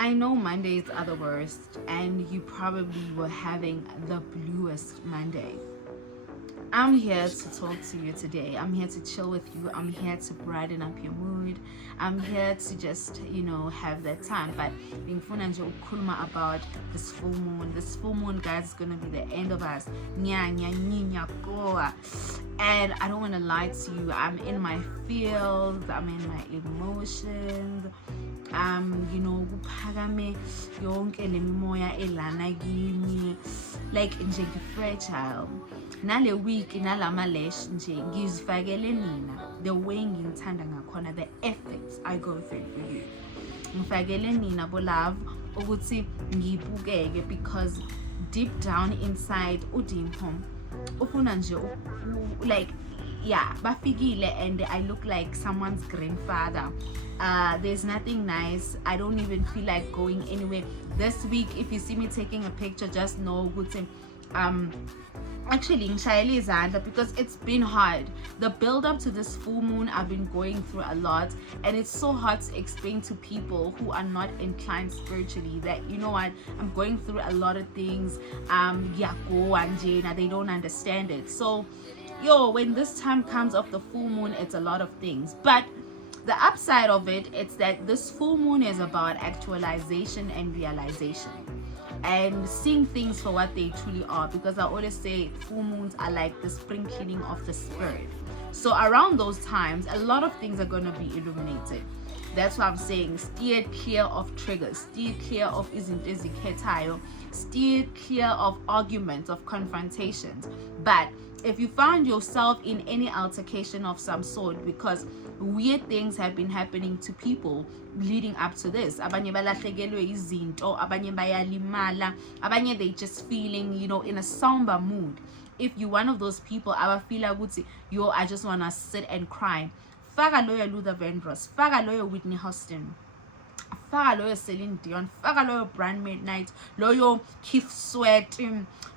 I know Mondays are the worst, and you probably were having the bluest Monday. I'm here to talk to you today. I'm here to chill with you. I'm here to brighten up your mood. I'm here to just, have that time. But ngifuna nje ukukhuluma about this full moon. This full moon, guys, is going to be the end of us. And I don't want to lie to you. I'm in my feels. I'm in my emotions. Kuphakame yonke le mimoya elana kimi, like nje ngifragile. Nale week nalama lash nje ngizifakele nina the way ngithanda ngakhona, the efforts I go through for you. Ngifakele nina bo love ukuthi ngibukeke, because deep down inside uDimpo ufuna nje like bafikile and I look like someone's grandfather. There's nothing nice. I don't even feel like going anywhere this week. If you see me taking a picture, just know good actually ngishayele izandla because it's been hard. The build up to this full moon, I've been going through a lot, and it's so hard to explain to people who are not inclined spiritually that, you know what, I'm going through a lot of things. They don't understand it. So when this time comes of the full moon, it's a lot of things. But the upside of it, it's that this full moon is about actualization and realization and seeing things for what they truly are, because I always say full moons are like the spring cleaning of the spirit. So around those times, a lot of things are going to be illuminated. That's why I'm saying steer clear of triggers, steer clear of steer clear of arguments, of confrontations. But if you found yourself in any altercation of some sort, because weird things have been happening to people leading up to this, abanye balahlekelwe izinto, abanye bayalimala, abanye they just feeling, in a somber mood. If you're one of those people, I feel like I just want to sit and cry, faka loyo Luther Vandross, faka loyo Whitney Houston, faka loyo Celine Dion, faka loyo Brand Midnight, loyo Keith Sweat,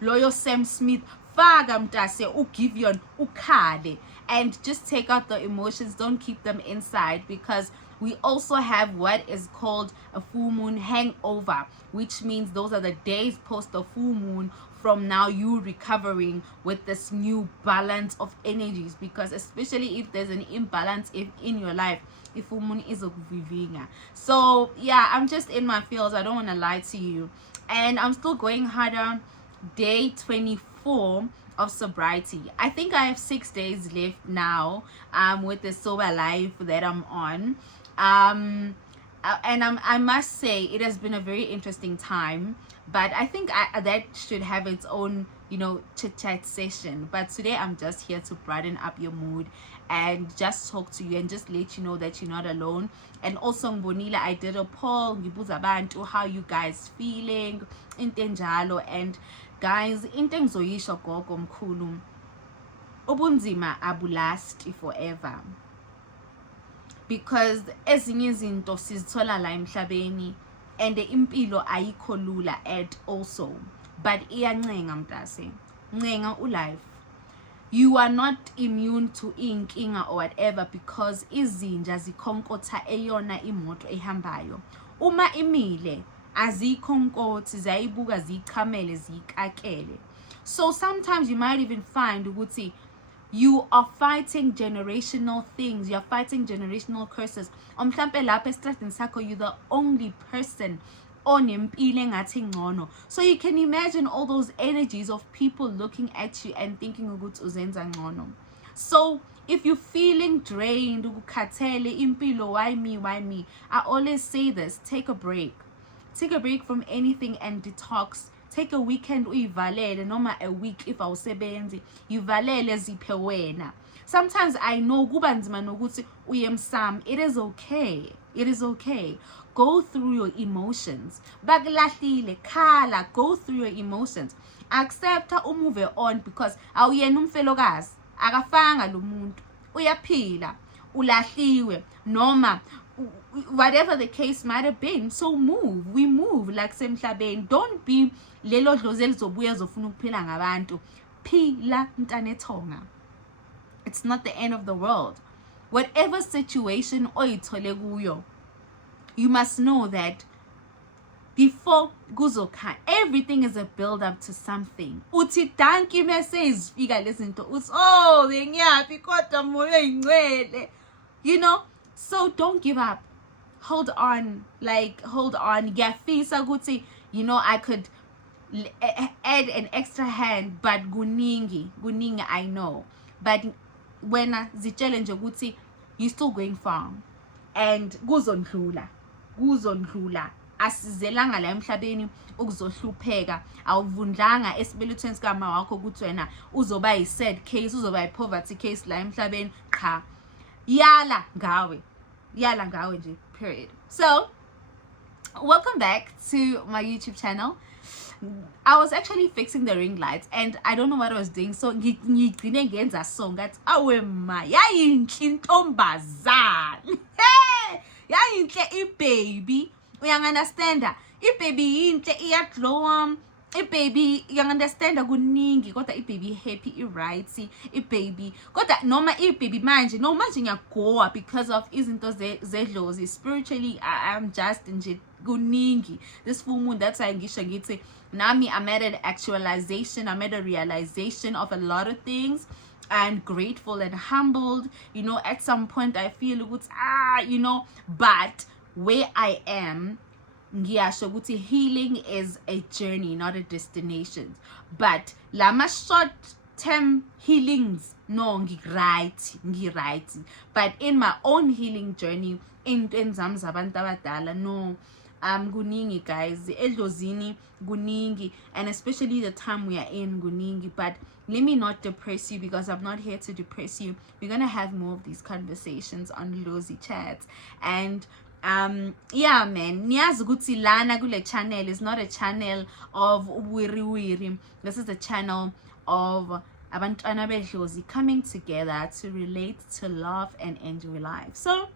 loyo Sam Smith, faka mtase uGiveon ukhale, and just take out the emotions. Don't keep them inside, because we also have what is called a full moon hangover, which means those are the days post the full moon from now you recovering with this new balance of energies, because especially if there's an imbalance in your life, if full moon is a vivinga. So I'm just in my feels. I don't want to lie to you, and I'm still going harder. Day 24 of sobriety. I think I have 6 days left now with the sober life that I'm on, and I must say it has been a very interesting time, but I think that should have its own chit chat session. But today I'm just here to brighten up your mood and just talk to you and just let you know that you're not alone. And also ngibonile, I did a poll ngibuza abantu how you guys feeling into njalo. And guys, into engizoyisho gogo mkhulu, ubunzima abulasti forever, because ezinye izinto sizithola la emhlabeni and impilo ayikho lula at also, but iyancenga mntase, ncenga ulife. You are not immune to inkinga or whatever, because izinja zikhonkotha eyona imoto ehambayo. Uma imile azikhonkoti, zayibuka zichamele zikakele. So sometimes you might even find ukuthi you are fighting generational things, you're fighting generational curses. Mhlampe lapha estradini sakho, you're the only person onempilo engathi ngcono. So you can imagine all those energies of people looking at you and thinking ukuthi uzenza ngcono. So if you're feeling drained, ukukhathele impilo, why me, I always say this: take a break from anything and detox. Take a weekend uyivalele, noma a week if awusebenzi, yivalele ziphe wena. Sometimes I know kuba nzima nokuthi uyemsam. It is okay. Go through your emotions. Bakulahlile, khala, go through your emotions. Accept move on, because awuyena umfelokazi, akafanga lo muntu, uyaphila, ulahliwe, noma whatever the case might have been. So we move like semhlabeni. Don't be lelo Dlozi elizobuya zofuna ukuphila ngabantu. Phila mntanethonga. It's not the end of the world. Whatever situation oyithole kuyo, you must know that before kuzokha, everything is a build up to something. Uthi thank you message fika lezinto uthi oh ngiyaphi kodwa moya ingcwele, you know. So don't give up, hold on, ngiyafisa ukuthi, you know, I could add an extra hand, but kuningi I know, but when zitshele nje ukuthi you still going far and kuzondlula asizelanga la emhlabeni ukuzohlupheka, awuvundlanga esibelethweni sikama wakho ukuthi wena uzoba yi sad case, uzoba yi poverty case la emhlabeni, cha, yala ngawe nje, period. So welcome back to my YouTube channel. I was actually fixing the ring lights and I don't know what I was doing, so ngigcine ngenza song that awe ma yayinhle intombazana, yayinhle ibaby, uyangunderstanda, ibaby yinhle iyaglow, ibaby uyangunderstanda kuningi, kodwa ibaby happy, i-right, ibaby kodwa noma ibaby manje ngiyagoa because of izinto zedlozi. Spiritually I'm just nje kuningi this full moon. That's why ngisho ngithi nami I made an actualization, I made a realization of a lot of things, and grateful and humbled, you know. At some point I feel you know, but where I am, ngiyasho ukuthi healing is a journey, not a destination. But lama short term healings, no, ngi-right, but in my own healing journey, in zami zabantu abadala, no, kuningi guys, edlozini kuningi, and especially the time we are in kuningi. But let me not depress you, because I'm not here to depress you. We're gonna have more of these conversations on Dlozi chats. And yeah man, niyazi ukuthi lana kule channel is not a channel of wiri. This is a channel of abantwana bedlozi coming together to relate, to laugh, and enjoy life. So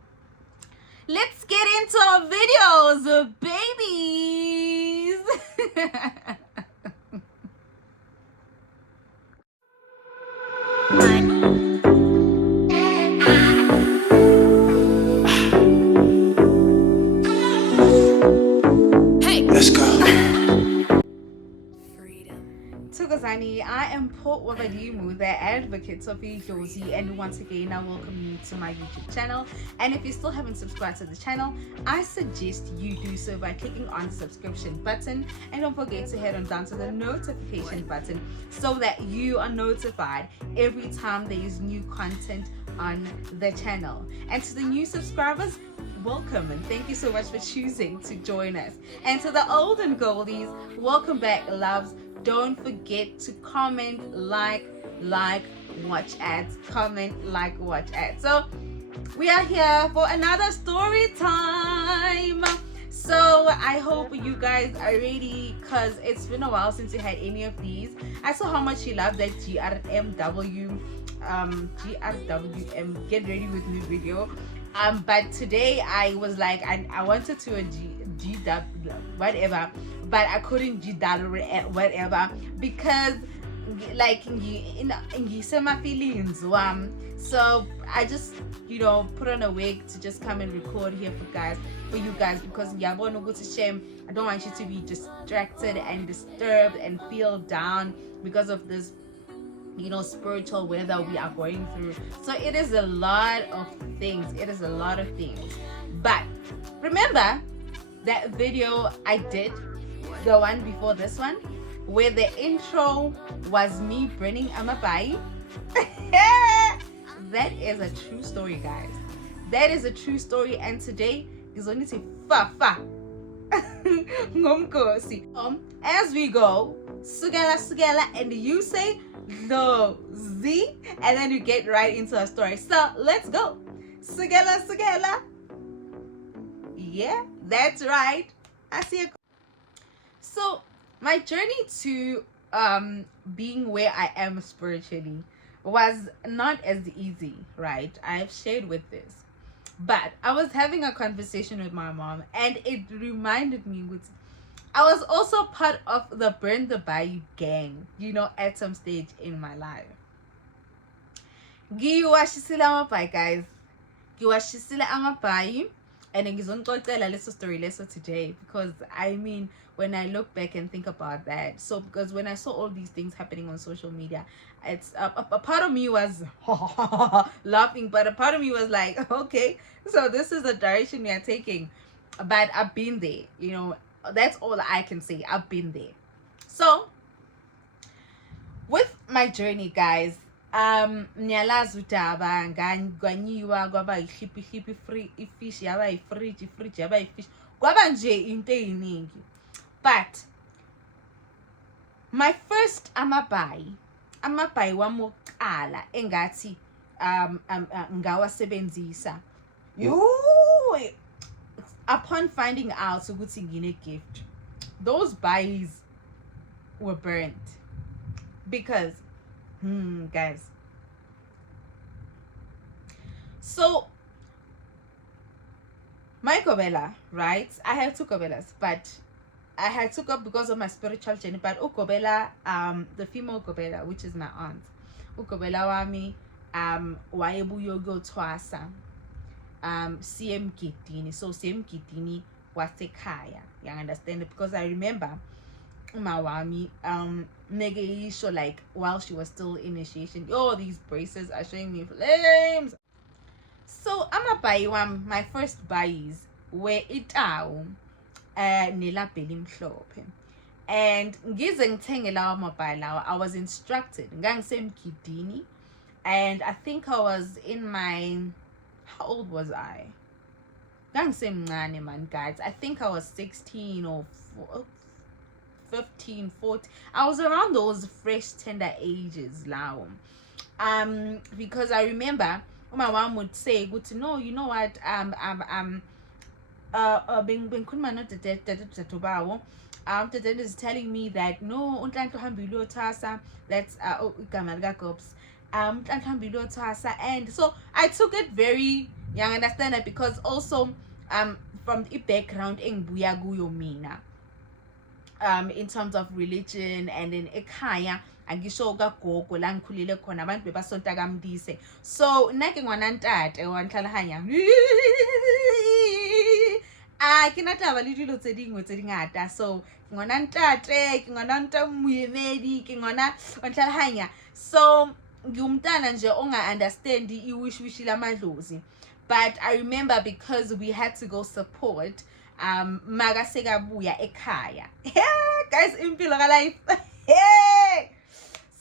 let's get into our videos, babies. Let's go. Thokozani, I am Port Wabadimu, the advocate of Dlozi, and once again I welcome you to my YouTube channel. And if you still haven't subscribed to the channel, I suggest you do so by clicking on the subscription button, and don't forget to head on down to the notification button so that you are notified every time there is new content on the channel. And to the new subscribers, welcome and thank you so much for choosing to join us. And to the old and goldies, welcome back, loves. Don't forget to comment, like, watch ads, comment, like, watch ads. So we are here for another story time. So I hope you guys are ready, because it's been a while since you had any of these. I saw how much you love that GRMW get ready with me video. But today I was like, I wanted to a GW whatever, but I couldn't GW whatever, because like in my feelings. So I just, you know, put on a wig to just come and record here for you guys, because yabona ukuthi shame, I don't want you to be distracted and disturbed and feel down because of this, you know, spiritual weather we are going through. So it is a lot of things, but remember that video I did, the one before this one, where the intro was me burning Amabhayi? That is a true story, guys. That is a true story, and today is only to fa ngomkosi. As we go, sugela, and you say Dlozi, and then you get right into a story. So let's go. Sugela. Yeah, that's right. I see it. So my journey to being where I am spiritually was not as easy, right? I've shared with this, but I was having a conversation with my mom, and it reminded me with I was also part of the Burn the Bayou gang, you know, at some stage in my life. Giwashisila Amabhayi, guys. Giwashisila Amabhayi. and ngizongixoxela leso story leso today, because I mean, when I look back and think about that, so because when I saw all these things happening on social media, it's a part of me was laughing, but a part of me was like, okay, so this is the direction we are taking. But I've been there, you know, that's all I can say. I've been there. So with my journey, guys, niyalazi udaba nganyiwa kwaba ihliphi free ifish yaba ifridge yaba ifish kwaba nje into eyiningi. But my first Amabhayi wami wokuqala engathi ngawasebenzisa, upon finding out ukuthi ngine gift, those buys were burnt. Because guys, so my Kobela, right? I have two Kobelas, but I had took up because of my spiritual journey. But Ukobela, the female Kobela, which is my aunt, Ukobela Wami, wayebu yogo twasa, CM Kitini. So CM Kitini was Tekaya. You understand it? Because I remember my Wami, nege show, like while she was still initiation, these braces are showing me flames. So Amabhayi wami, my first buys were itawu nelabheli mhlophe, and ngize ngithenge lawa Amabhayi lawa, I was instructed ngangisemgidini, and I think I was in my, how old was I? Ngangisemncane man, guys. I think I was 16 or 15, 14. I was around those fresh tender ages now. Because I remember my mom would say, "Good to know, you know what? Dad is telling me that no, that's and so I took it very young, understand that, because also from the background in Buyaguyo Mina, in terms of religion, and in ekhaya angishoga gogo la ngikhulile khona abantu bebasonta kamdise, so nake ngwanantate wanhlalahanya ke nataba le dilo tse dingwe tse dingata, so ngwanantate ke ngwananta moemedi ke ngwana wanhlalahanya, so ngumntana nje onga understand iwish lamadlozi. But I remember, because we had to go support magasekabuya ekhaya, guys, impilo ka life.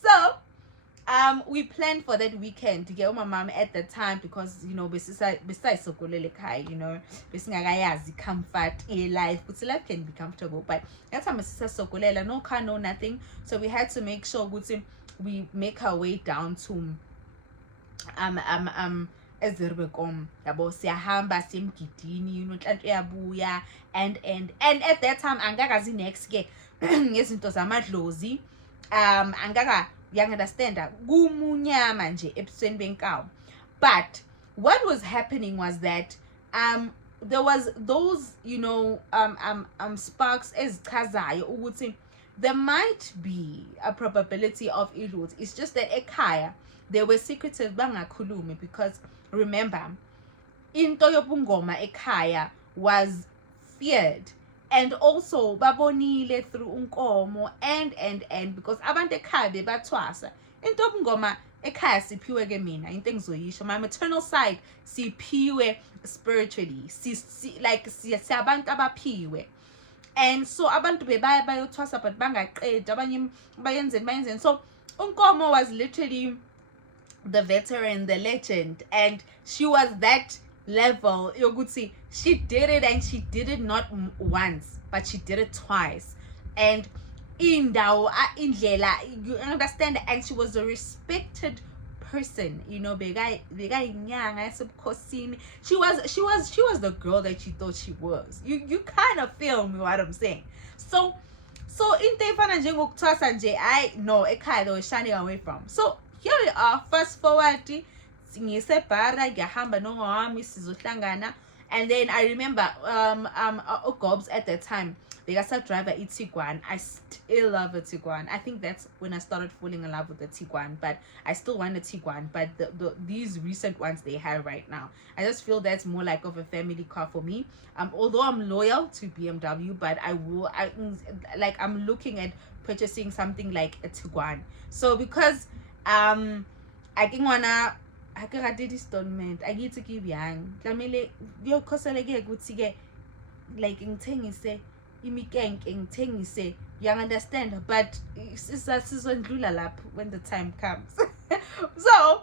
So we planned for that weekend to get my mom at the time, because besides sokolele ekhaya, besingakayazi comfort life, but life can be comfortable, but that time sokolela, no car, no nothing, so we had to make sure we make our way down to ezirbekom yabo, siyahamba semgidini, nhlanhla yabuya, and at that time angakazi next ke ngezinto zamadlozi, angaka understand kumunyama nje ebusweni benkawu. But what was happening was that there was those sparks ezichazayo ukuthi there might be a probability of illusions. It's just that ekhaya they were secretive, bangakhulumi, because remember, into yobungoma ekhaya was feared, and also babonile through unkomo, and because abantu ekhaya bebathwasa into yobungoma ekhaya, siphiwe ke mina into engizoyisho, my maternal side siphiwe spiritually, like siyabantu abaphiwe, and so abantu bebaya bayothwasa but bangaqedi, abanye bayenzeni. So unkomo was literally the veteran, the legend, and she was that level yokuthi she did it, and she did it not once, but she did it twice, and indlela, you understand, and she was a respected person, bekayinyanga esebukhosini. She was the girl that she thought she was. You kind of feel me what I'm saying? So into efana njengokuthwasa nje, I know ekhaya they were shining away from. So here we are, fast forward, ngisebhara ngiyahamba nongowami sizohlangana, and then I remember Gobs at that time Because driver Tiguan. I still love a Tiguan. I think that's when I started falling in love with the Tiguan, but I still want a Tiguan. But these recent ones they have right now, I just feel that's more like of a family car for me. Although I'm loyal to BMW, but I'm looking at purchasing something like a Tiguan. So because I didn't wanna I did installment. I get to give young. Tlamele yo koseleke ukuthi like ngithengise imikenke ngithengise. You understand? But sizondlula lapho when the time comes. So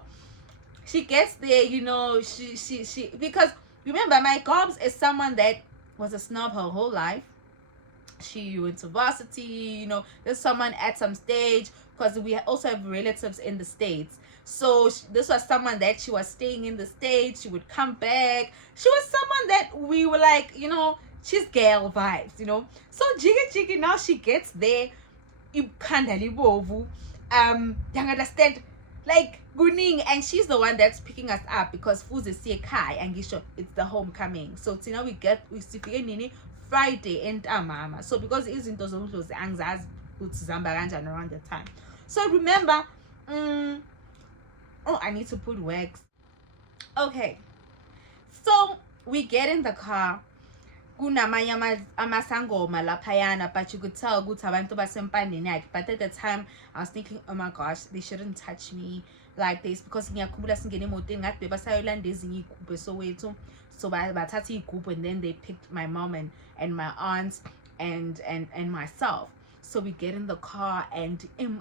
she gets there, you know, she because remember my Gobs is someone that was a snob her whole life. She went to varsity, you know, there's someone at some stage, because we also have relatives in the States. So this was someone that she was staying in the States. She would come back. She was someone that we were like, you know, she's girl vibes, you know. So Jiggy, now she gets there. You understand? Like Guning, and she's the one that's picking us up because Fuzi see Kai and Gisho, it's the homecoming. So now we see Nini Friday and mama. So because it isn't those anxas around the time. So remember, oh, I need to put wax. Okay, so we get in the car. Kunamanye amasangoma laphayana, but you could tell ukuthi abantu basempandeni yakhe. But at the time I was thinking, oh my gosh, they shouldn't touch me like this, because ngiyakhumbula singene emotweni ngathi bebasayolanda ezinye igubhe Soweto. So bathatha igubhu, and then they picked my mom and my aunt and myself. So we get in the car, and in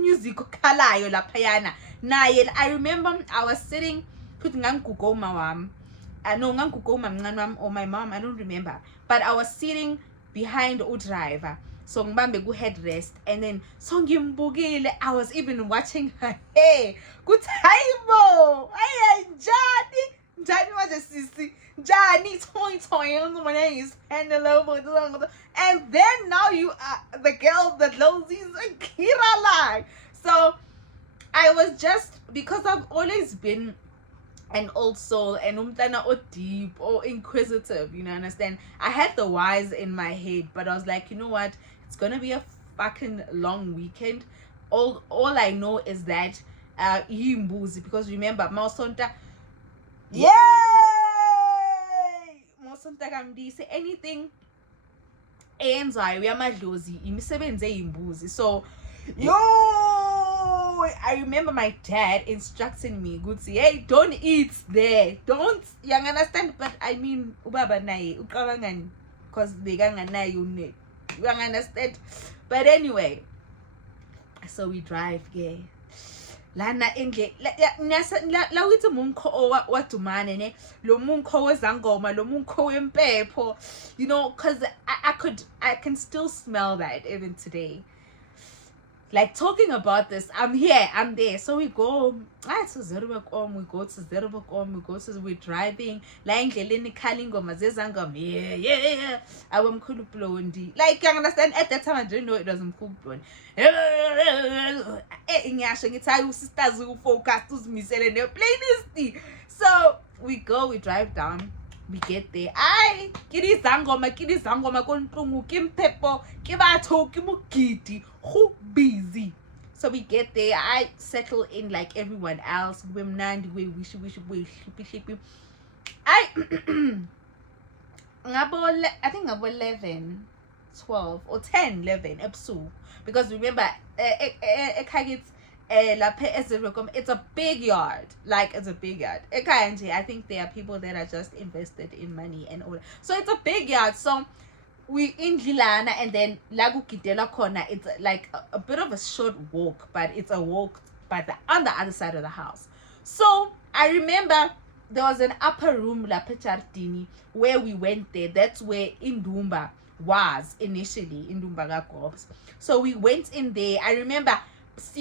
music khalayo laphayana naye. I remember I was sitting with ngangugoma wami. No, ngangugoma or my mom, I don't remember, but I was sitting behind a driver. So ngibambe ku headrest, and then so ngimbukile, I was even watching her hair. Good hayibo, njani manje sisi, njani toy is handle over. And then now you are the girl that Dlozi is a Kira lie. So I was just, because I've always been an old soul and umtana or deep or inquisitive, you know, understand? I had the whys in my head, but I was like, you know what? It's gonna be a fucking long weekend. All I know is that Yimbuzi, because remember, Mausonta, yay! Mausonta Gamdi, anything ends we are Dlozi, imisebenze Yimbuzi. So yo, I remember my dad instructing me, good say, hey, don't eat there, don't, you understand? But I mean, ubaba naye uqabangani, because beganga naye you understand? But anyway, so we drive ke lana endle la withi munko wadumane ne lo munko wezangoma lo munko wempepho, you know, because I can still smell that even today. Like talking about this, I'm here, I'm there. So we go, we go to Zerubacom, we're driving, like yeah. I wam Blondi. Like, you understand? At that time I didn't know it was Blondi. So we go, we drive down. We get there. Ay, kiri zangoma kontungu kimpepo kibato kimugidi who busy. So we get there. I settle in like everyone else. We shippy. I think ngabo 11, 12 or 10, 11 episode, because remember it's a big yard. Like, it's a big yard. I think there are people that are just invested in money and all. So it's a big yard. So we in Gilana, and then Lagu Kitela Corner. It's like a bit of a short walk, but it's a walk on the other side of the house. So I remember there was an upper room, La Pechardini, where we went there. That's where Indumba was initially, Indumba Gakobs. So we went in there. I remember so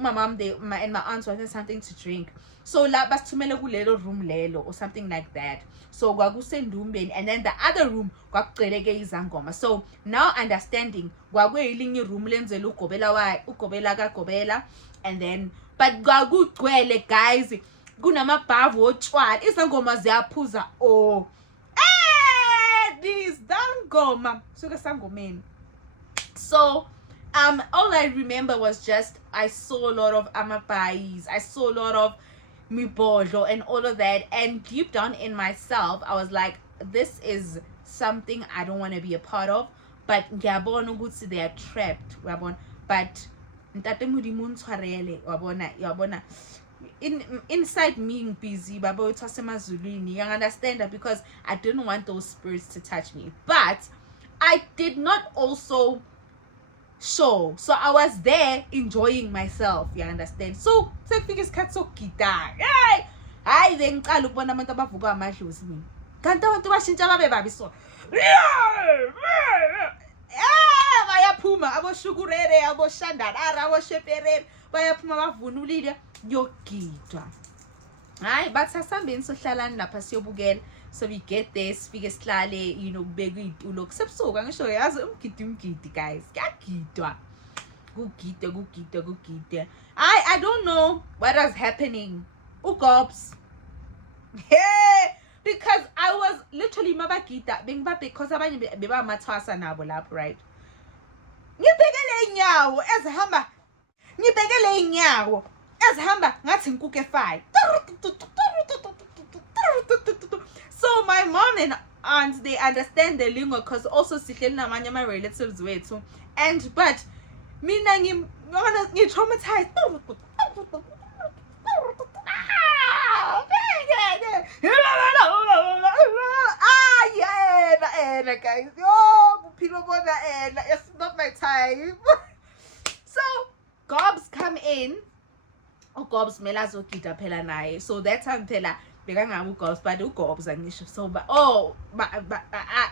my mom and my aunt wanted something to drink, so la basithumele kulelo room lelo or something like that. So kwakusendumbeni, and then the other room kwakugcweleke izangoma. So now understanding, kwakuyilinye room lenzela ugobela kagobela, and then but kwakugcwele guys, kunamabhavu otshwala, izangoma ziyaphuza. Oh, these damn go, mom. So all I remember was just I saw a lot of Amabhayis, I saw a lot of Mibodlo and all of that, and deep down in myself I was like, this is something I don't want to be a part of, but ngiyabona ukuthi they are trapped, but ntate modimo ntshwarele wabona inside me busy baba wethu asemazulwini. You understand that? Because I didn't want those spirits to touch me, but I did not also show, so I was there enjoying myself. You understand? So sekufika isikhathi sokugida, hayi bengiqala ukubona abantu abavuka amadlozi mina, kanti abantu bashintsha babe babi so bayaphuma aboshukurere aboshandarara abosheperere bayaphuma bavunulile yogidwa. Hayi bathi asambeni sohlalani lapha siyobukela. So we get there, sifike sihlale, you know, kubeka iy'tulo kusebusuku. Ngisho yazi umgidi guys, kuyagidwa kugidwa. I don't know what was happening. Ugobs. Hey, because I was literally mabagida because abanye beba mathwasa nabo lapho, right? Ngibhekele inyawo ezihamba ngathi nkuke efire. So my mom and aunts, they understand the lingo because also sihleli namanye ama relatives wethu, and but mina ngi-traumatized. Yeah, guys, it's not my time. So gobs come in. Gobs mela zogida phela naye, so that time phela bekangabu gobs, but ugobs angisho. So but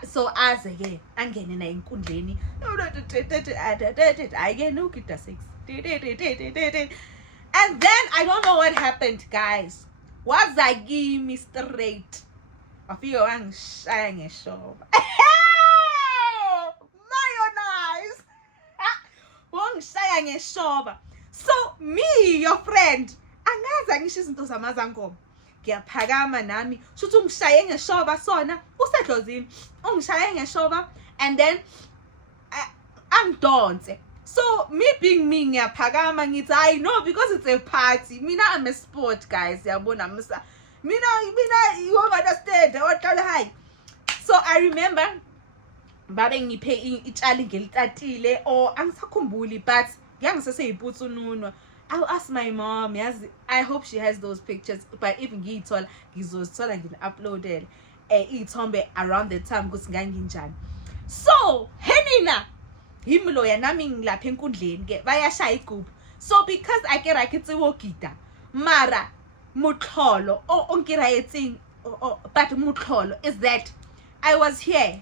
so aze ke angene na inkundleni ayike ugida 6, and then I don't know what happened, guys. Wazakimi straight wafika wangishaya ngeshoba. Mayonnaise. Wangishaya ngeshoba. So me, your friend, angazi angisho izinto zamazankomo. Ngiyaphakama nami shuthi ungishaye ngeshoba sona usedlozini ungishaye ngeshoba, and then angidonse. So me being me, ngiyaphakama ngithi I know because it's a party. Mina I'm a sport, guys. Yabona mina you won't understand what high. So I remember babe ngiphe itshali ngelitatile or angisakhumbuli, but yangisaseyiputsu nuno. I'll ask my mom, yes, I hope she has those pictures, but even ngiyithola ngizozithola ngini-uploaded iy'thombe around the time ukuthi nganginjani. So henina himloya nami ngilapha enkundleni ke bayashaya igubhu. So because I get rakitse wogida mara mutlolo onkirayetsing, but mutlolo is that I was here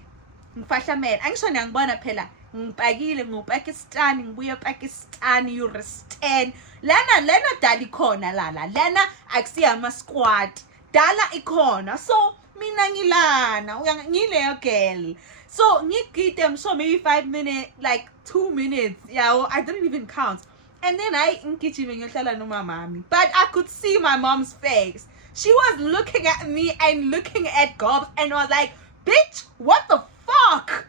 ngifahlamela angisho ngiyangibona phela ngipakile ngoPakistan ngibuye ePakistan Eurostan lana dala ikhona lana akusiya ama squad dala ikhona. So mina ngilana ngileyo girl, so ngigide I'm sure maybe 5 minutes, like 2 minutes, yeah, I didn't even count, and then I ngigijime ngiyohlala nomamami, but I could see my mom's face. She was looking at me and looking at Gobs and was like, bitch, what the fuck?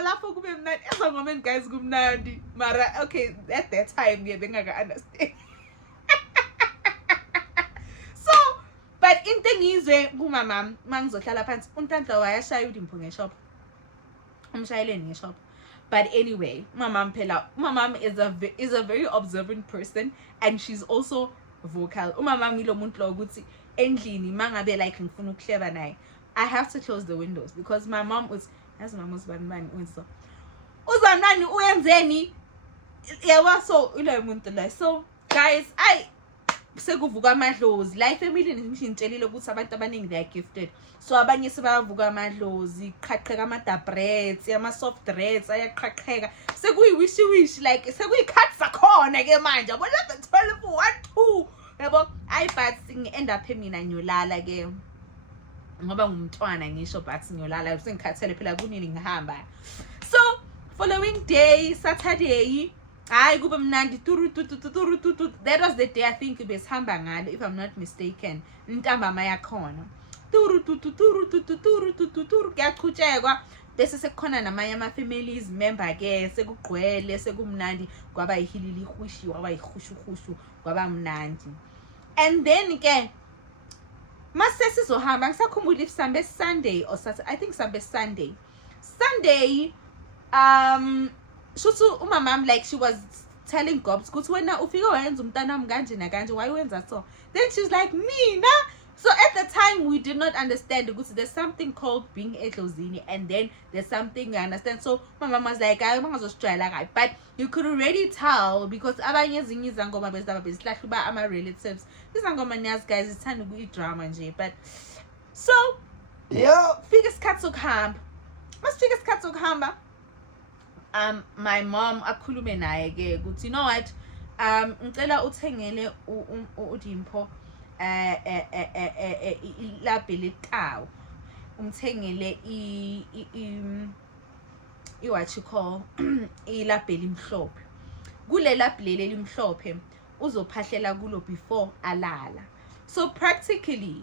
Lapho kube mnandi ezo moment guys kumnandi mara okay at that time bengaka understand. So but into ngizwe kumama mangizohlala phansi untantla wayashaya udimpo ngeshop umshayeleni ngeshop. But anyway, my mom is a very observant person, and she's also vocal. Umama ngilo muntu lo ukuthi endlini mangabe like ngifuna ukuhleba naye I have to close the windows because my mom was as my husband man so uzanani uyenzeni yawa. So ilo muntu la. So guys, I sekuvuka amadlozi la family ngishintshela ukuthi abantu abaningi they are gifted, so abanye sebavuka amadlozi qhaqheka amadabreds ama soft dreads ayaqhaqheka sekuyiwish like sekuyikhathi sakhona ke manje yabo 11 12 1 2 yabo. I but end up mina nyolala ke ngoba ngumntwana ngisho but ngiyolala sengikhathele phela kunini ngihamba. So following day Saturday hayi kube mnandi turu. That was the day I think besihamba ngalo if I'm not mistaken, intambama yakhona. turu tutu turu tutu turu tutu turu kuyaqhutshekwa bese sekukhona namanye ama-families member ke sekugqwele sekumnandi kwaba yihilili ihushi kwaba yihushuhushu kwaba mnandi. And then ke mase sizohamba ngisakhumbula if sambe Sunday or Saturday, I think sambe Sunday shuthu umamam like she was telling Gobs ukuthi wena ufike wayenza umntana wami kanje nakanje why wenza so. Then she's like mina. So at the time we did not understand ukuthi there's something called being edlozini and then there's something you understand. So my mom was like hayi bangazosijwayela kabi, but you could already tell because abanye ezinye izangoma bezaba bezihlahla uba ama relatives izangoma niyazi guys isithanda ukuyi-drama nje. But so fika isikhathi sokuhamba masifika isikhathi sokuhamba my mom akhulume naye ke ukuthi you know what ngicela uthengele uDimpho ilabhe letawu umthengele what you call ilabhe elimhlophe kule labhe leli elimhlophe uzophahlela kulo before alala. So practically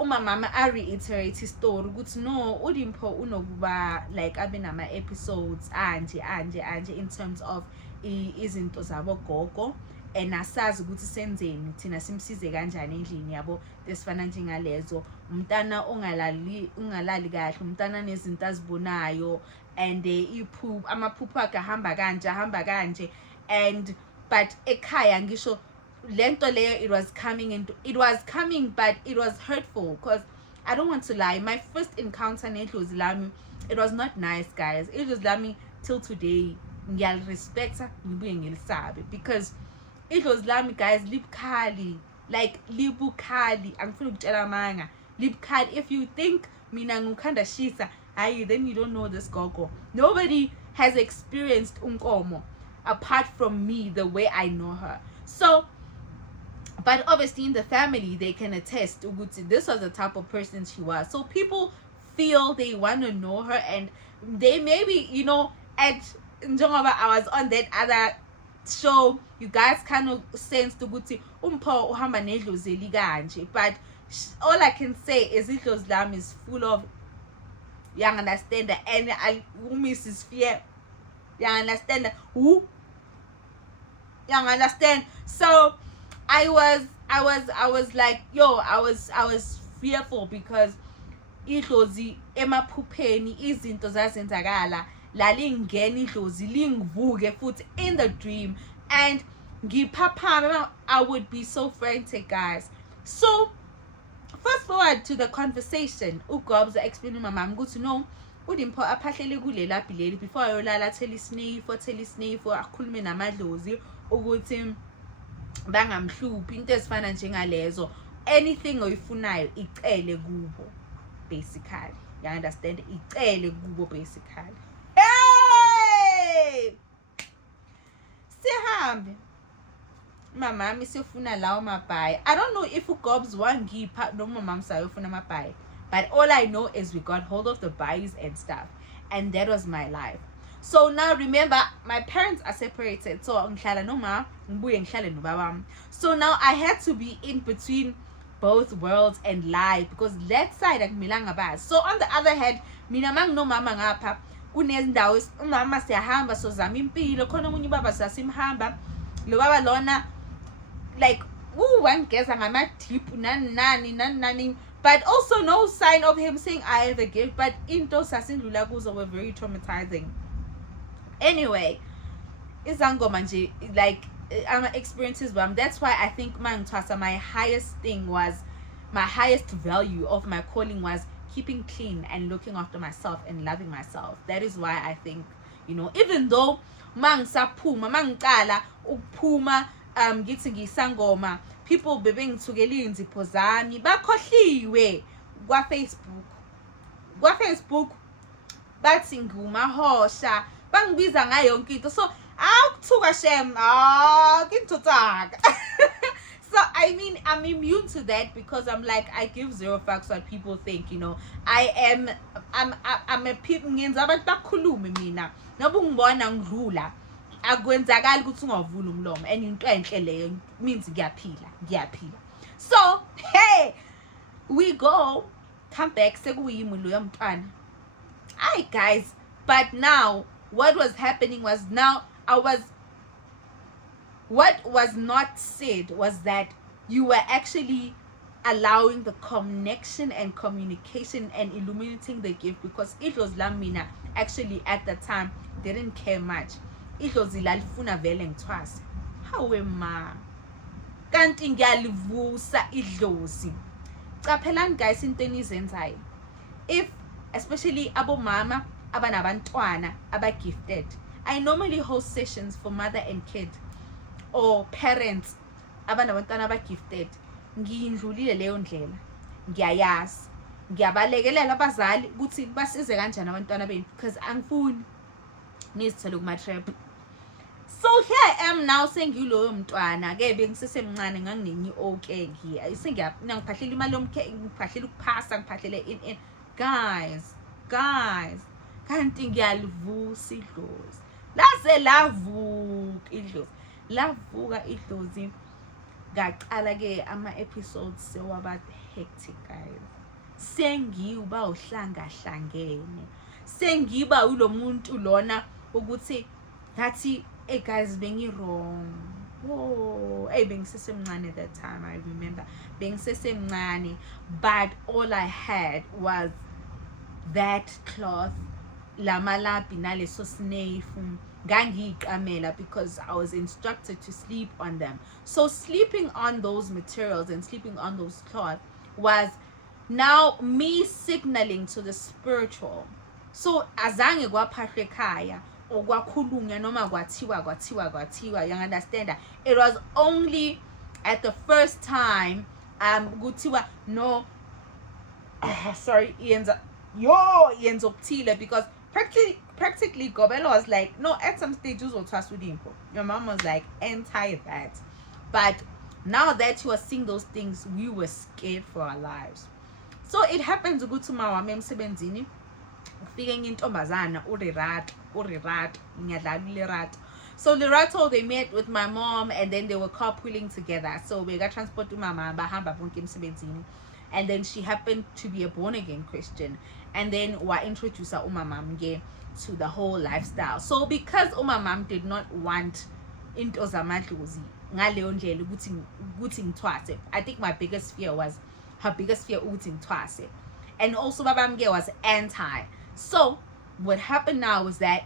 umamama reiterate story ukuthi no uDimpho unokuba like abe nama episodes anje in terms of izinto zabo gogo and asazi ukuthi senzeni thina simsize kanjani endlini yabo desifana njengalezo umntana ungalali kahle umntana nezinto azibonayo and amaphupho akhe ahamba kanje and but ekhaya ngisho lento leyo it was coming but it was hurtful because I don't want to lie, my first encounter neDlozi lami it was not nice guys. iDlozi lami till today ngiyalirespecta ngibuye ngilisabe because iDlozi lami guys libukhali like libukhali angifuni ukutshela amanga libukhali. If you think mina ngukhanda shisa then you don't know this gogo. Nobody has experienced unkomo apart from me the way I know her. So but obviously in the family they can attest ukuthi this was the type of person she was. So people feel they want to know her and they maybe you know at njengoba I was on that other show you guys kind of sensed ukuthi umpho uhamba neDlozi kanje. But all I can say is iDlozi lami is full of young understander and Mrs. Fear young understander who young understand. So I was like yo I was fearful because iDlozi emaphupheni izinto zazenzakala lalingena iDlozi lingivuke futhi in the dream and ngiphaphama. I would be so frantic guys. So fast forward to the conversation uGobs explaining my mom ukuthi no uDimpho aphahlele kulela bhileli before ayolala tell isnave akhulume namadlozi ukuthi bangamhluphi into ezifana njengalezo anything oyifunayo icele kubo basically you understand icele kubo basically. Hey sihambe mamami siyofuna lawo mabhayi. I don't know if uGobs wangipha noma mama sayofuna amabhayi, but all I know is we got hold of the buys and stuff and that was my life. So now remember my parents are separated, so ngihlala noma ngibuye ngihlale nobaba. So now I had to be in between both worlds and lie because that side akumilanga bazi. So on the other hand mina manginomama ngapha kunezindawo umama siyahamba sozama impilo khona umunye ubaba sasimhamba lo baba lona like wangeza ngama-deep nani but also no sign of him saying I have a gift, but into sasindlula kuzo were very traumatizing. Anyway izangoma nje like experiences that's why I think mangithwasa my highest value of my calling was keeping clean and looking after myself and loving myself. That is why I think you know even though mangicala ukuphuma ngithi ngisangoma people bebengithukela izipho zami bakhohliwe kwa-Facebook bathi ngumahosha bangibiza ngayo yonke into. So akuthuka shem kintotsaka. So I mean I'm immune to that because I'm like I give zero fucks what people think, you know. I'm a people ngenza abantu bakhulume mina noba ungibona ngidlula akwenzakala ukuthi ungavula umlomo and into enhle leyo means ngiyaphila. So hey we go, come back, sekuyimulu yomntwana. Aye guys, but now what was happening was what was not said was that you were actually allowing the connection and communication and illuminating the gift, because it was Lamina actually at the time didn't care much. It was ilalifuna vele ngithwase. Hawe ma. Kanti ngiyalivusa idlozi. Capelani guys into enizenzayo. If especially abomama abanabantwana abagifted, I normally host sessions for mother and kid or parents abanabantwana abagifted. Ngiyindlulile leyo ndlela, ngiyayazi, ngiyabalekelela abazali ukuthi basize kanjani abantwana benu, because angifuni nizithole kuma trap. So here I am now saying yiloyo mntwana ke bengisesemncane nganginenye okay ngiya ngiphahlele imali yomkhe, ngiphahlele ukuphasa, ngiphahlele in guys kanti ngiyalivusa idlozi, laze lavuka idlozi. Ngaqala ke ama episodes sewaba hectic guys, sengiba uhlangahlangene, sengiba ulomuntu lona ukuthi ngathi hey guys bengi wrong. Oh hey bengisesemncane that time, I remember bengisesemncane, but all I had was that cloth, lamalapi naleso sinefu ngangiyiqamela, because I was instructed to sleep on them. So sleeping on those materials and sleeping on those cloth was now me signaling to the spiritual. So azange kwaphahlwe ekhaya or kwakhulunywa noma kwathiwa, you understand that? It was only at the first time kuthiwa no sorry yenza okuthile, because practically Gobelo was like, no, at some stage you will trust with him. Your mom was like anti that. But now that you are seeing those things, we were scared for our lives. So it happened to go to my Wami emsebenzini, ufike ngintombazana urirat ngiyadlala. So Lerato, they met with my mom and then they were carpooling together. So we got transport to mama bahamba bonke emsebenzini. And then she happened to be a born-again Christian, and then wa introduce umamam to the whole lifestyle. So because umamam did not want into zamadlozi ngaleyo ndlela ukuthi ngithwase, I think my biggest fear was her biggest fear ukuthi ngithwase, and also babam was anti. So what happened now was that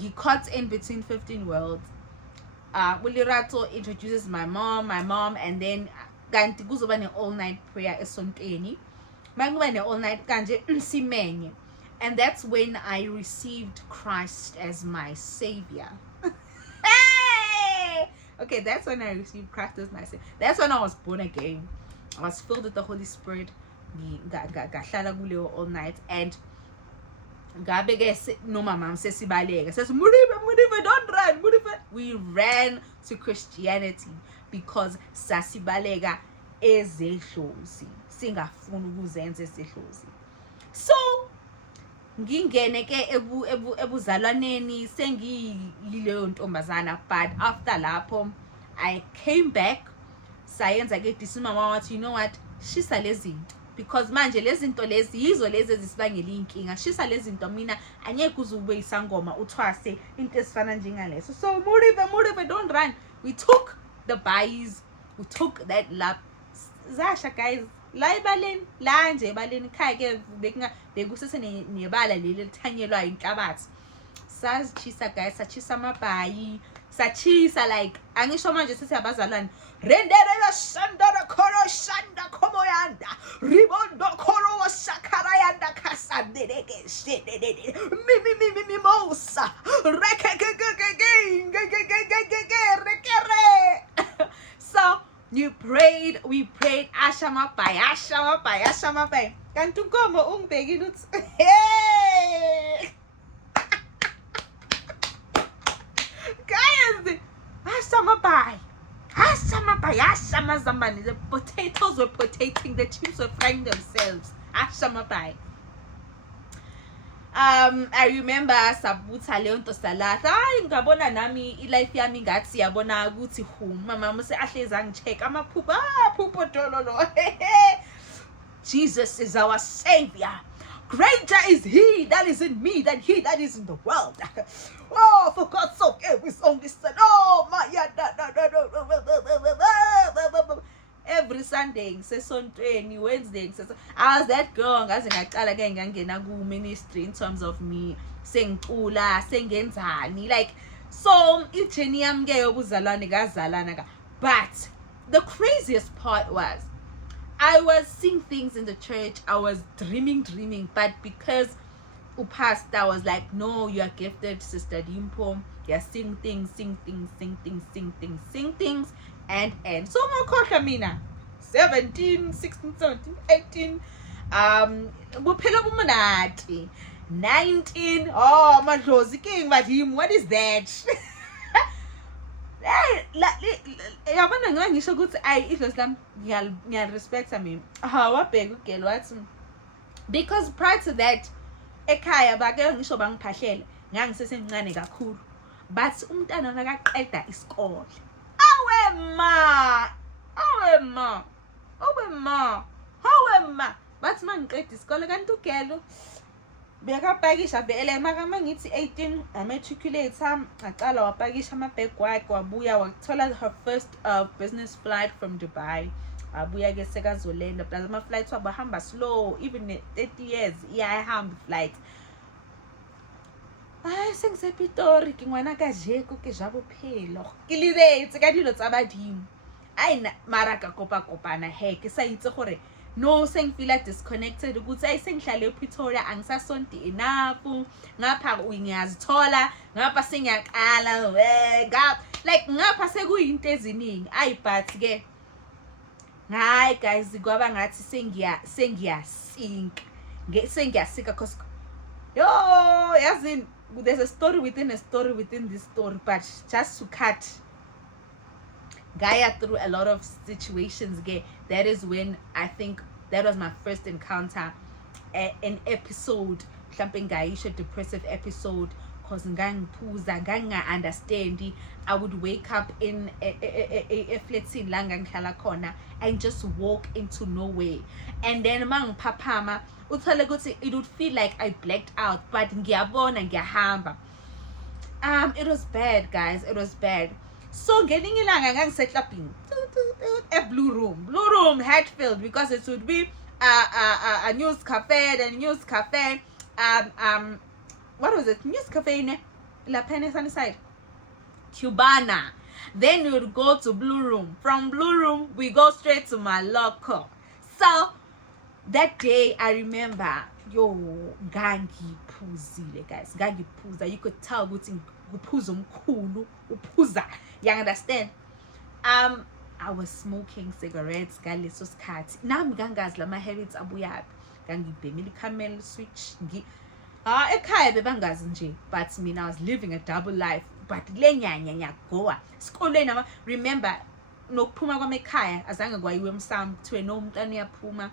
he caught in between 15 worlds. Lerato introduces my mom, and then kanti kuzoba ne all night prayer esontweni, makuba ne all night kanje simenye, and that's when I received Christ as my savior. Hey! Okay, that's when I received Christ as my savior. That's when I was born again. I was filled with the Holy Spirit. Gahlala kuleyo all night, and ngabe ke no mama sesibaleka says Muribe don't run, Muribe. We ran to Christianity because sasibaleka ezedlozi, singafuni ukuzenza ezedlozi. So ngingene ke ebuzalwaneni sengiyileyo ntombazana, but after lapho I came back sayenza ke disimama wathi, you know what, shisa lezinto, because manje lezinto lezi yizo lezi ezisibangela inkinga. Shisa lezinto, mina anyeke uzube isangoma uthwase into esifana njengaleso. So Muribe don't run. We took the buys, we took that lap. Zasha guys, la ebaleni, la nje ebaleni khaya ke bekusese nebala leli lithanyelwa inhlabathi. Sachisa guys, sachisa Amabhayi, sachisa like angisho manje sithi abazalwane rendere shandara koro shanda komoyanda ribondo koro washakarayanda kasandereke shedede mi mosa rekeke. So we prayed Ashamabhayi kanti uNkomo ungibhekile uthi hey guys, Ashamabhayi, Ashamazambani. The potatoes were potating, the chips were frying themselves. Ashamabhayi. I remember sabutha leyo nto salahla. Hayi ngabona nami ilife yami ngathi yabona ukuthi mama mse ahlezi angicheck amaphupho dololo. Jesus is our Savior. Greater is He that is in me than he that is in the world. Oh, for God's sake, every song this Son. Oh, my every Sunday, ngisesontweni, Wednesday, I was that girl, ngaze ngaqala ke ngangena ku ministry in terms of me sengicula, sengenzani, like so ijourney yami ke yobuzalwane kazalana ka. But the craziest part was I was seeing things in the church. I was dreaming, but because Pastor was like, no, you are gifted, Sister Dimpo. You sing things, and so mina 17, 16, 17, 18, buphela bumunati 19. Oh, my Dlozi king, but him, what is that? Yabona ngisho ukuthi idlozi lami ngiyarespecta mina awabheka ugelo wathi because prior to that ekhaya bake ngisho bangiphahlele ngangisesencane kakhulu but umntana nakaqeda isikole awema bathi mangiqeda isikole kanti ugelo bekapakisha vele maka mangithi 18 amatriculate aqala wapakisha amabag wakhe wabuya wathola her first business flight from Dubai. Abuya ke sekazolenda plus ama flights wabahamba slow even 30 years iyahamba flight. Sengisepitori ke ngwana ka jeko ke ja bophelo ke libetse ka dilo tsa badimo mara ka kopana he ke sa itse gore no sengifila disconnected ukuthi ayisengihlale ePretoria angisasonti enough ngapha ngiyazithola ngapha sengiyaqala like ngapha sekuyinto eziningi but ke hayi guys kwaba ngathi sengiyasika cause yo yazini there's a story within this story, but just to cut Gaia through a lot of situations. That is when I think that was my first encounter, an episode, something Gaisha depressive episode, cause nganga understand. I would wake up in a fletin langang kona and just walk into nowhere, and then mang papama it would feel like I blacked out, but ngiyabona ngiyahamba. It was bad, guys. It was bad. So getting ilanga ngangisetlaping a blue room Hatfield, because it would be a news cafe, then news cafe what was it, news cafe in La Pena Sunnyside Cubana, then we would go to blue room, from blue room we go straight to my locker. So that day I remember gangi phuzile, guys, gangi phuza, you could tell ukuthi uphuza umkhulu uphuza, you understand. I was smoking cigarettes ngaleso sikhathi nami ngangazi lama habits abuyaphi, ngangibhemile camel switch ekhaya bebangazi nje, but mina I was living a double life. But lenyanya nyagoa sikolweni remember nokuphuma kwami ekhaya azange kwayiwe emsamo kuthiwe no umntwana uyaphuma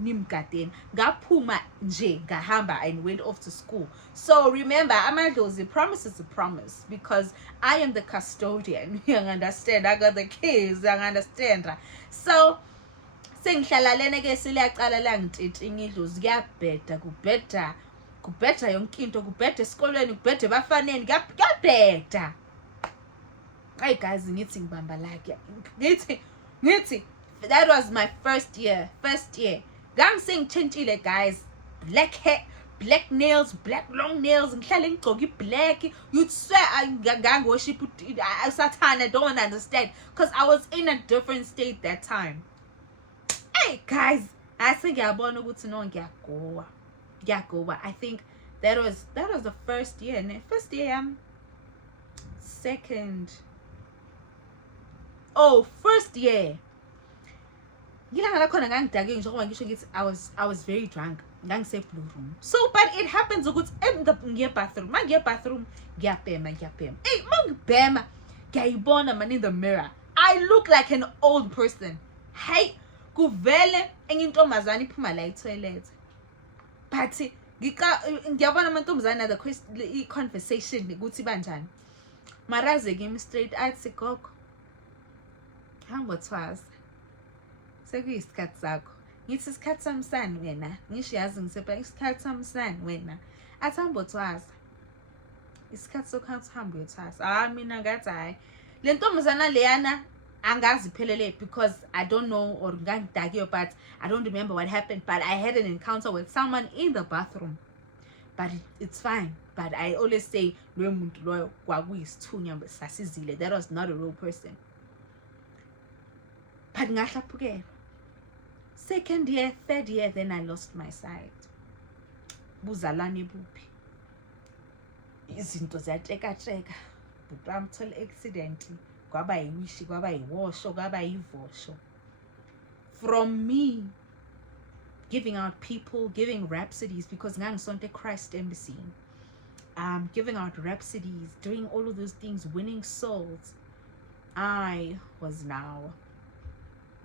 nimgadeni, ngaphuma nje ngahamba and went off to school. So remember, Amadlozi, promise is a promise, because I am the custodian. You understand? I got the keys. You understand? So sengihlala lena ke siliyaqala la ngithithi ingidlozi kuyabheda kubheda yonke into, kubheda esikolweni, kubheda bafaneni, kuyabheda. Hey guys, ngithi ngibamba like ngithi that was my first year. Gang sing chintile, guys. Black hair, black nails, black long nails, and ngihlale ngigcoka black. You'd swear gang worship Satan. I don't understand, because I was in a different state that time. Hey guys, I think ngiyabona ukuthi no ngiyagoa. I think that was the first year. And first year, first year. I was very drunk. Blue room. So, but it happens in the bathroom. My bathroom, hey, man, in the mirror. I look like an old person. Hey, kuvele engintombazane iphuma la toilet. But ngiyabona amantombazane the conversation ukuthi banjani. Maraze game straight athi gogo. Hamba twice. Sekuyisikhathi sakho ngithi isikhathi samsani wena ngisho yazi ngisepha isikhathi samsani wena athamba uthwasa isikhathi sokhansi hamba uyothwasa mina ngathi hayi le ntombazana leyana angazi phelele because I don't know or ngangidake but I don't remember what happened, but I had an encounter with someone in the bathroom, but it's fine. But I always say that was not a real person. But ngahlaphuke. Second year, third year, then I lost my sight. Buzalane buphi. Izinto ziyatsheka butramthole accident kwaba yiwishi kwaba yiwosho kwaba yivosho. From me giving out people, giving rhapsodies, because ngangisonto Christ Embassy, giving out rhapsodies, doing all of those things, winning souls, I was now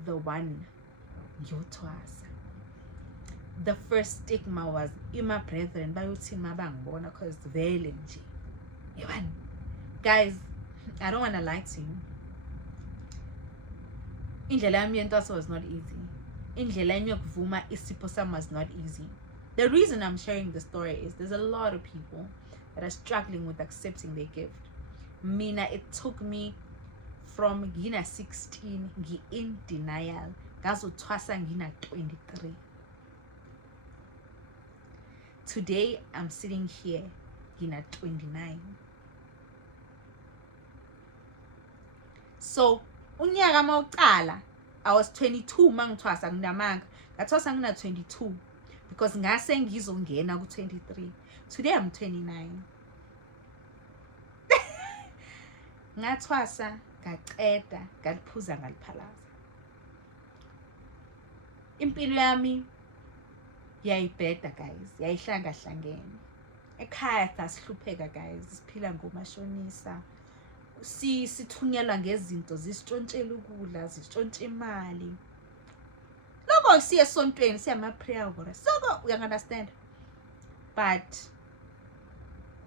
the one yothwasa. The first stigma was my brethren bayothi mabangibona because vele nje. Guys, I don't want to lie to you. Indlela yami yentwaso was not easy. Indlela yami yokuvuma isipho sami was not easy. The reason I'm sharing the story is there's a lot of people that are struggling with accepting their gift. Mina, it took me from ngina 16 in denial ngazothwasa ngina 23. Today I'm sitting here ngina 29. So unyaka mawuqala I was 22 mangithwasa nginamanga ngathwasa ngina 22 because ngase ngizongena ku 23. Today I'm 29. Ngathwasa ngaqeda ngaliphuza ngaliphalaza. Impilo yami yayibheda guys, yayihlangahlangene. Ekhaya sasihlupheka guys, siphila ngomashonisa. Sithunyelwa ngezinto zisitshontshela ukudla, zisitshontshe imali. Lokho siye esontweni siyama prayer gore. So you understand? But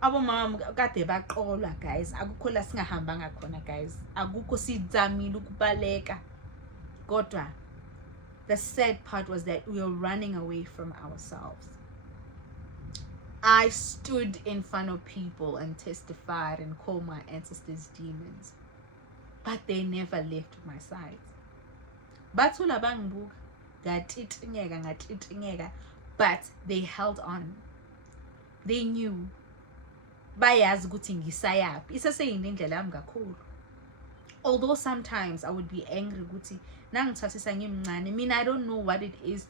abomama kade baqolwa guys, akukho la singahambanga khona guys. Akukho sizamile ukubaleka. Kodwa the sad part was that we were running away from ourselves. I stood in front of people and testified and called my ancestors demons, but they never left my side. Bathula bangibuka ngatitinyeka, but they held on. They knew bayazi ukuthi ngisayaphi iseseyindlela yami kakhulu. Although sometimes I would be angry ukuthi nangithathisa ngimncane. Mina, I don't know what it is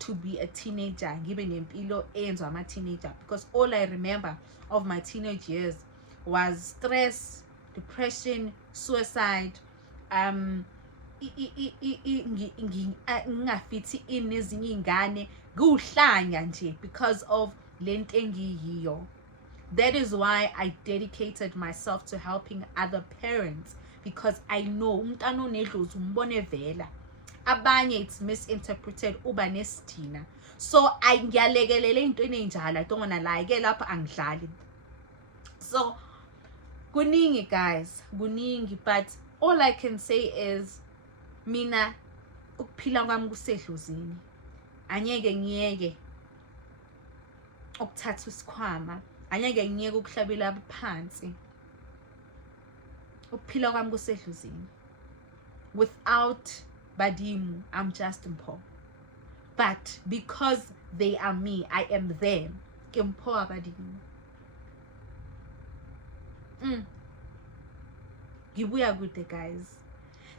to be a teenager, given impilo ends I'm a teenager, because all I remember of my teenage years was stress, depression, suicide, ngingafithi inezinye ingane kuhlanya nje because of lento engiyiyo. That is why I dedicated myself to helping other parents, because I know umntana onedlozi umbone vela. Abanye it's misinterpreted uba nesidina. So ngiyalekelela intweni enjalo. I don't want to lie. Ke lapha angidlali. So kuningi guys, kuningi, but all I can say is mina ukuphila kwami kusedlozini. Anyeke ngiyeke ukuthatha isikhwama, anyeke ngiyeke ukuhlabela phansi. Ukuphila kwami kusedlozini. Without Badimu, I'm just Mpo. But because they are me, I am them. Mpo Badimu. Gibuya good guys.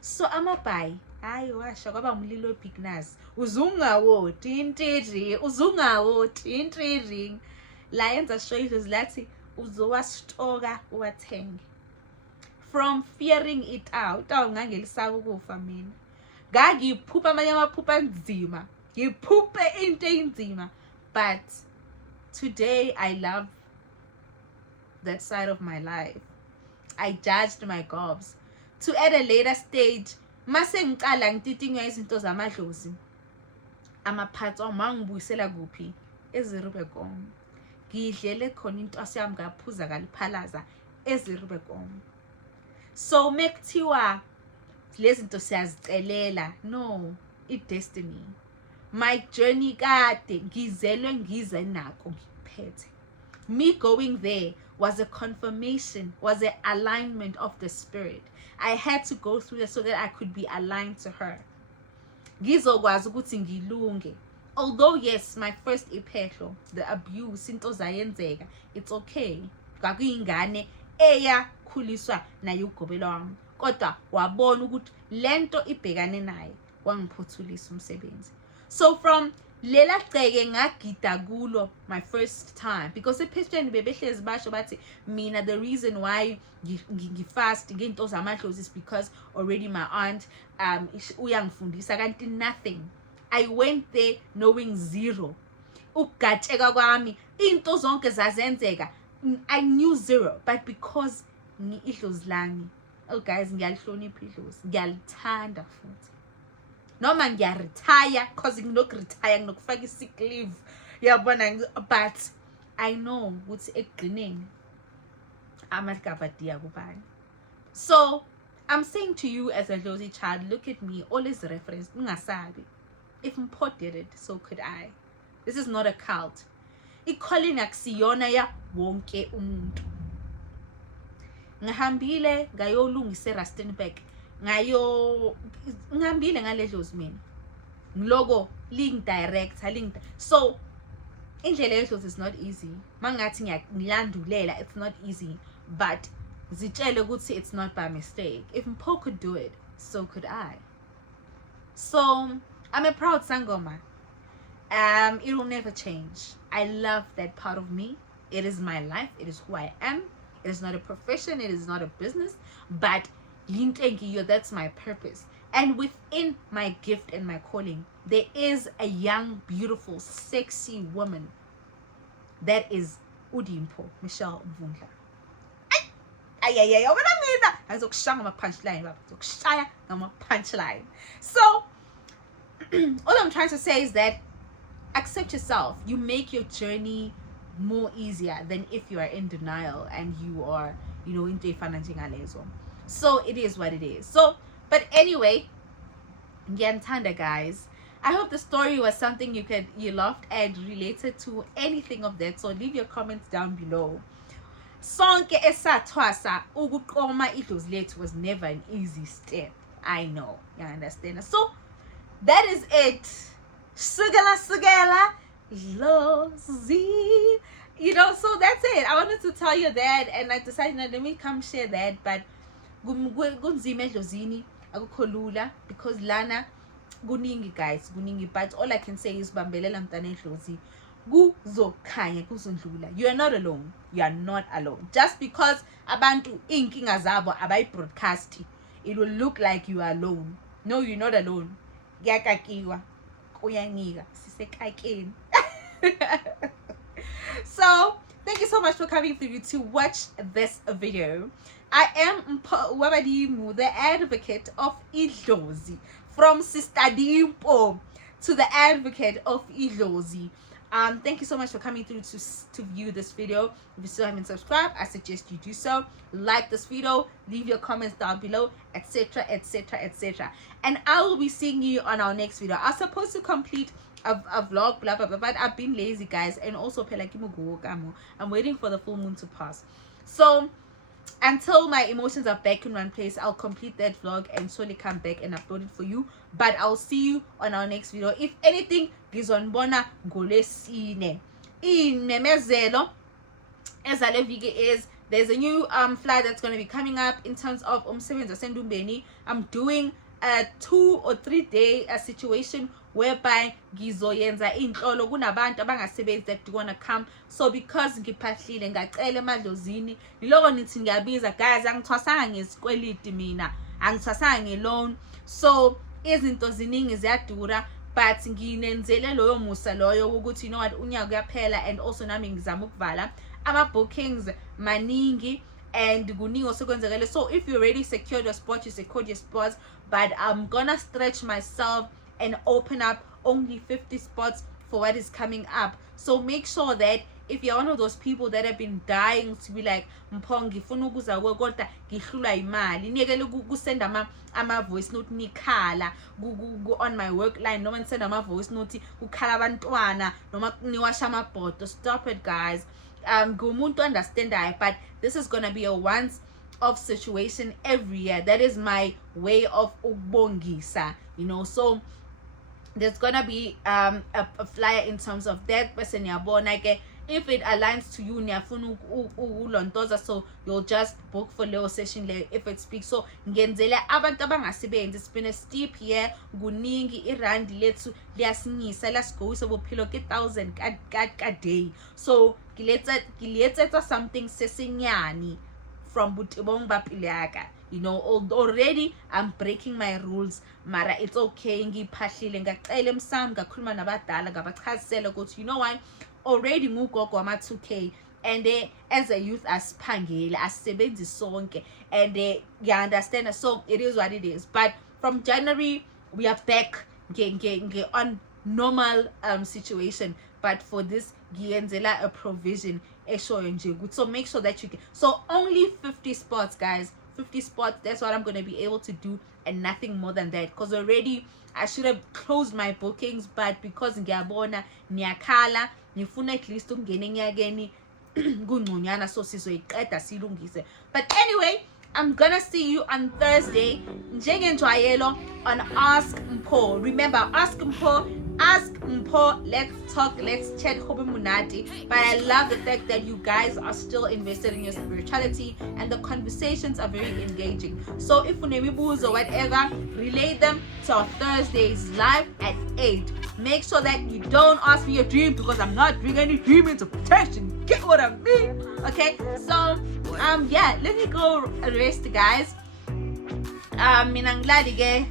So Amabhayi, ayi washa kwaba umlilo epignas. Uzungawo tintiri. La yenza shoyizo zilathi uzowastoka uwathenge. From fearing it out, ngangelisaba ukufa mina. Ngiphupha amanye amaphupha nzima. Ngiphuphe into enzima. But today I love that side of my life. I judged my gobs. To at a later stage, mase ngiqala ngititinywa izinto zamadlozi. Amaphatsi mangibuyisela kuphi? Ezirubecom. Ngidlele khona intwaso yami ngaphuza ngaliphalaza ezirubecom. So mekuthiwa lezi zinto siyazicelela, no, it's destiny. my journey kade ngizelwe ngize nako ngiphethe. Me going there was a confirmation, was an alignment of the spirit. I had to go through that so that I could be aligned to her. Ngizokwazi ukuthi ngilunge. Although yes, my first iphehlo, the abuse, into zayenzeka, it's okay. Kwakuyingane eya khuliswa naye ugobela wami. Kodwa wabona ukuthi lento ibhekane naye, wangiphuthulisa umsebenzi. So from lela ceke ngagida kulo my first time, because ephesheni bebehlezi basho bathi mina the reason why ngifast ngento zamadlozi is because already my aunt uyangifundisa kanti nothing. I went there knowing zero. Ugatsheka kwami into zonke zazenzeka, I knew zero, but because idlozi lami, oh guys, ngiyalihlonipha idlozi, ngiyalithanda futhi. Noma ngiyaretire cause nginokuretire nginokufaka isick leave yabona, but I know ukuthi ekugcineni amakabadiya kubani. So I'm saying to you as a Dlozi child, look at me, always reference ungasabi. If Mpho did it, so could I. This is not a cult. Ikholini akusiyona ya wonke umuntu. Ngahambile ngayolungisa Rustenburg, ngihambile ngale Dlozi mina. Ngiloko link director. So indlela yedlozi is not easy. Mangathi ngilandulela, it's not easy, but zitshele ukuthi it's not by mistake. If Mpho could do it, so could I. So I'm a proud Sangoma. It will never change. I love that part of me. It is my life. It is who I am. It is not a profession. It is not a business. But that's my purpose. And within my gift and my calling, there is a young, beautiful, sexy woman. That is Udimpho, Michelle Mvundla. Punchline. So all I'm trying to say is that accept yourself. You make your journey more easier than if you are in denial and you are, into a financial lezo. So it is what it is. So, but anyway, Gyantanda guys, I hope the story was something you loved and related to anything of that. So leave your comments down below. Sonke esathwasa ukuqoma idlozi lethu was never an easy step. I know, you understand. So that is it. Sugela Dlozi. So that's it. I wanted to tell you that, and I decided, let me come share that. But kunzima edlozini akukholula because lana kuningi guys, kuningi. But all I can say is bambelela mntana edlozi kuzokhanya kuzondlula. You are not alone. You are not alone. Just because abantu inkinga zabo abayi broadcast, it will look like you are alone. No, you're not alone. Gyakakiwa kuyangiga sisekakeni. So thank you so much for coming through to watch this video. I am Mpho, the advocate of Idlozi, from Sister Dimpo to the advocate of Idlozi. Thank you so much for coming through to view this video. If you still haven't subscribed, I suggest you do so. Like this video, leave your comments down below, etc, etc, etc. And I will be seeing you on our next video. I was supposed to complete a vlog, blah blah blah, but I've been lazy guys, and also I'm waiting for the full moon to pass. So until my emotions are back in one place, I'll complete that vlog and slowly come back and upload it for you. But I'll see you on our next video. If anything, gizonbona ngolesine inemezelo ezaleviki is there's a new flight that's going to be coming up in terms of umsebenzi wasendumbeni. I'm doing a 2 or 3 day situation whereby ngizoyenza inhlolo kunabantu abangasebenzi that want to come. So because ngiphahlile ngacela emadlozini iloko nithi ngiyabiza guys, angithwasanga ngesikweliti mina, angithwasanga ngeloan. So izinto ziningi ziyadura, but nginenzele loyo musa loyo ukuthi unyaka uyaphela, and also nami ngizama ukuvala ama bookings maningi and kuningi osekwenzekile. So if you already secured your spot, you secured your spots, but I'm gonna stretch myself and open up only 50 spots for what is coming up. So make sure that if you're one of those people that have been dying to be like, Mpongi ngifuna ukuza kodwa ngihlulwa imali, niyekele kusenda ama voice note nikhala on my work line, noma nisenda ama voice note ukhala abantwana noma niwasha amabhodo. Stop it, guys. Ngumuntu understandayo, but this is gonna be a once off situation every year. That is my way of ubongisa, you know. So there's gonna be a flyer in terms of that person yabona ke. If it aligns to you niyafuna ulontoza, so you'll just book for little session le if it speaks. So ngenzele abantu abangasebenzi, it's been a steep year, kuningi irandi lethu liyasinyisa lasigowisa bophilo ke 1,000 ka day. So kiletsa something sesinyani from butibong bapilaka, you know. Already I'm breaking my rules, mara it's okay. Ngiphahlile ngacela emsamo ngakhuluma nabadala ngabachazisela ukuthi, you know what, already ngugogo wama 2K, and as a youth asiphangele asisebenzi sonke, and you understand. So it is what it is. But from January we are back on normal situation, but for this ngiyenzela a provision eshoyo nje good. So make sure that you can. So only 50 spots, guys, 50 spots. That's what I'm going to be able to do, and nothing more than that, because already I should have closed my bookings, but because ngiyabona niyakhala nifuna at least ungene nyakeni kungconyana, so sizoyiqeda silungise. But anyway, I'm gonna see you on Thursday njengenjwayelo on Ask Mpho. Remember, Ask Mpho, let's talk, let's chat, hobe munati. But I love the fact that you guys are still invested in your spirituality, and the conversations are very engaging. So if unemibuzo or whatever, relay them to our Thursdays live at 8. Make sure that you don't ask me your dream, because I'm not doing any dream interpretation. Get what I mean? Okay, so yeah, let me go rest, guys. Mina ngilali ke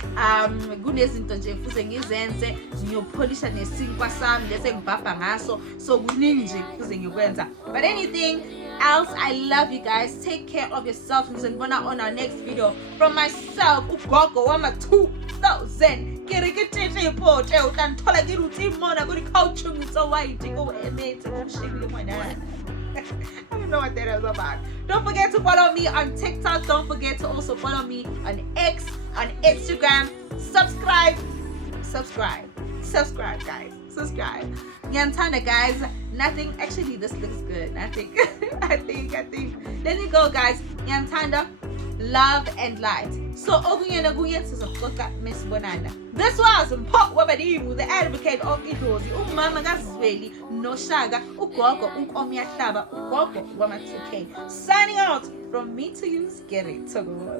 kunezinto nje fuze ngizenze, ngiyopholisha nesinkwa sami lese ngibhabha ngaso, so kuningi nje fuze ngikwenza. But anything else, I love you guys. Take care of yourself. Ngizonibona on our next video. From myself, ugogo wama 2000 kirikitete ipote utanthola kiruthi mona kuri couch ngitso white ko emete umshikile mwana. I don't know what that is about. Don't forget to follow me on TikTok. Don't forget to also follow me on X, on Instagram. Subscribe, guys. Subscribe. Nyantana, guys. Nothing. Actually, this looks good. I think. I think. Let me go, guys. Nyantanda. Love and light. So Miss Bonanda. This was Mpho Wabadimu, the advocate of Dlozi. Umama Gazweli, no shaga, ugogo, umomyahlaba, ugogo, wama 2K. Signing out from me to you, Scary Togo.